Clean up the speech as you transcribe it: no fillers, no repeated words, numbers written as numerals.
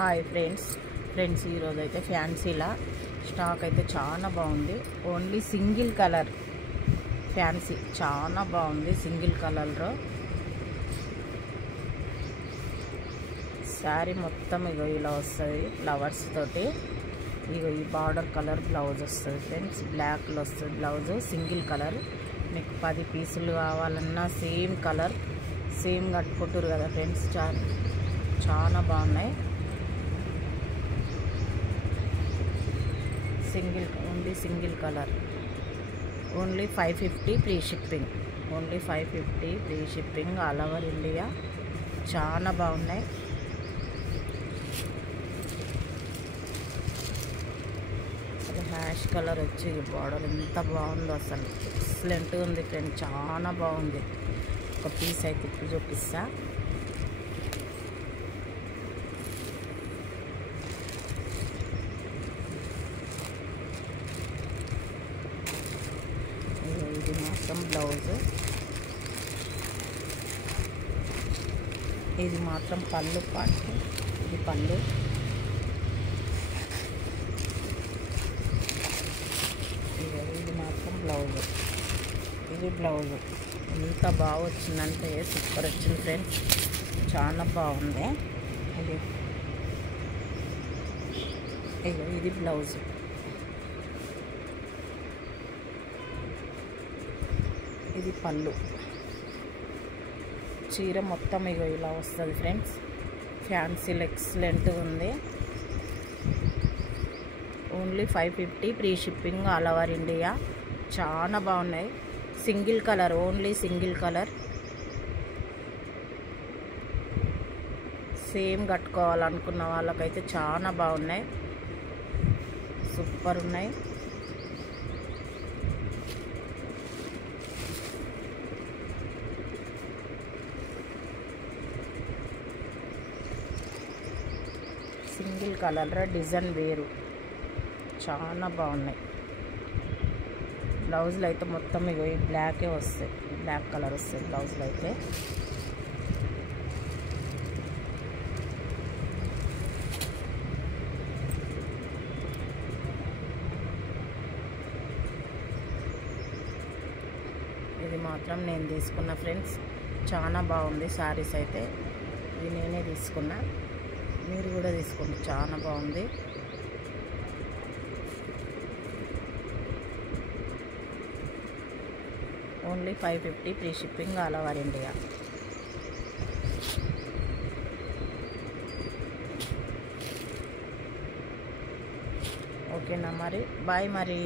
Hi friends ఈరోజు అయితే ఫ్యాన్సీలా stock అయితే చాలా బాగుంది. ఓన్లీ సింగిల్ కలర్ ఫ్యాన్సీ చాలా బాగుంది. సింగిల్ కలర్లో శారీ మొత్తం ఇగో ఇలా వస్తుంది ఫ్లవర్స్ తోటి. ఇగో ఈ బార్డర్ కలర్ బ్లౌజ్ వస్తుంది ఫ్రెండ్స్. బ్లాక్లో వస్తుంది బ్లౌజ్ సింగిల్ కలర్. మీకు 10 పీసులు కావాలన్నా సేమ్ కలర్ సేమ్ కట్టుకుంటారు కదా ఫ్రెండ్స్. చాలా బాగున్నాయి. Only single colour. Only 550 free shipping. Only 550 free shipping all over India. చాలా బాగున్నాయి. హ్యాష్ కలర్ వచ్చి బార్డర్ ఎంత బాగుందో అసలు ఎక్సలెంట్గా ఉంది ఫ్రెండ్. చాలా బాగుంది. ఒక పీస్ అయితే ఇప్పుడు చూపిస్తా. ఇది మాత్రం బ్లౌజ్, ఇది మాత్రం పళ్ళు పార్ట్. ఇది పళ్ళు, ఇది మాత్రం బ్లౌజ్. ఇది బ్లౌజ్. ఎంత బాగా వచ్చిందంటే సూపర్ వచ్చింది ఫ్రెండ్స్. చాలా బాగుంది. ఇది బ్లౌజ్. ఇది పళ్ళు. చీర మొత్తం ఇలా వస్తుంది ఫ్రెండ్స్. ఫ్యాన్సీలు ఎక్సలెంట్గా ఉంది. Only 550 free shipping all over India. చాలా బాగున్నాయి. Single colour, only single colour. Same కట్టుకోవాలనుకున్న వాళ్ళకైతే చాలా బాగున్నాయి. సూపర్ ఉన్నాయి. సింగిల్ కలర్ డిజైన్ వేరు. చాలా బాగున్నాయి. బ్లౌజులు అయితే మొత్తం ఈ బ్లాకే వస్తాయి. బ్లాక్ కలర్ వస్తాయి బ్లౌజులు అయితే. ఇది మాత్రం నేను తీసుకున్న ఫ్రెండ్స్. చాలా బాగుంది శారీస్ అయితే. ఇది నేనే తీసుకున్నా, మీరు కూడా తీసుకోండి. చాలా బాగుంది. Only 550 free shipping all over India. ఓకేనా మరి, బాయ్ మరి.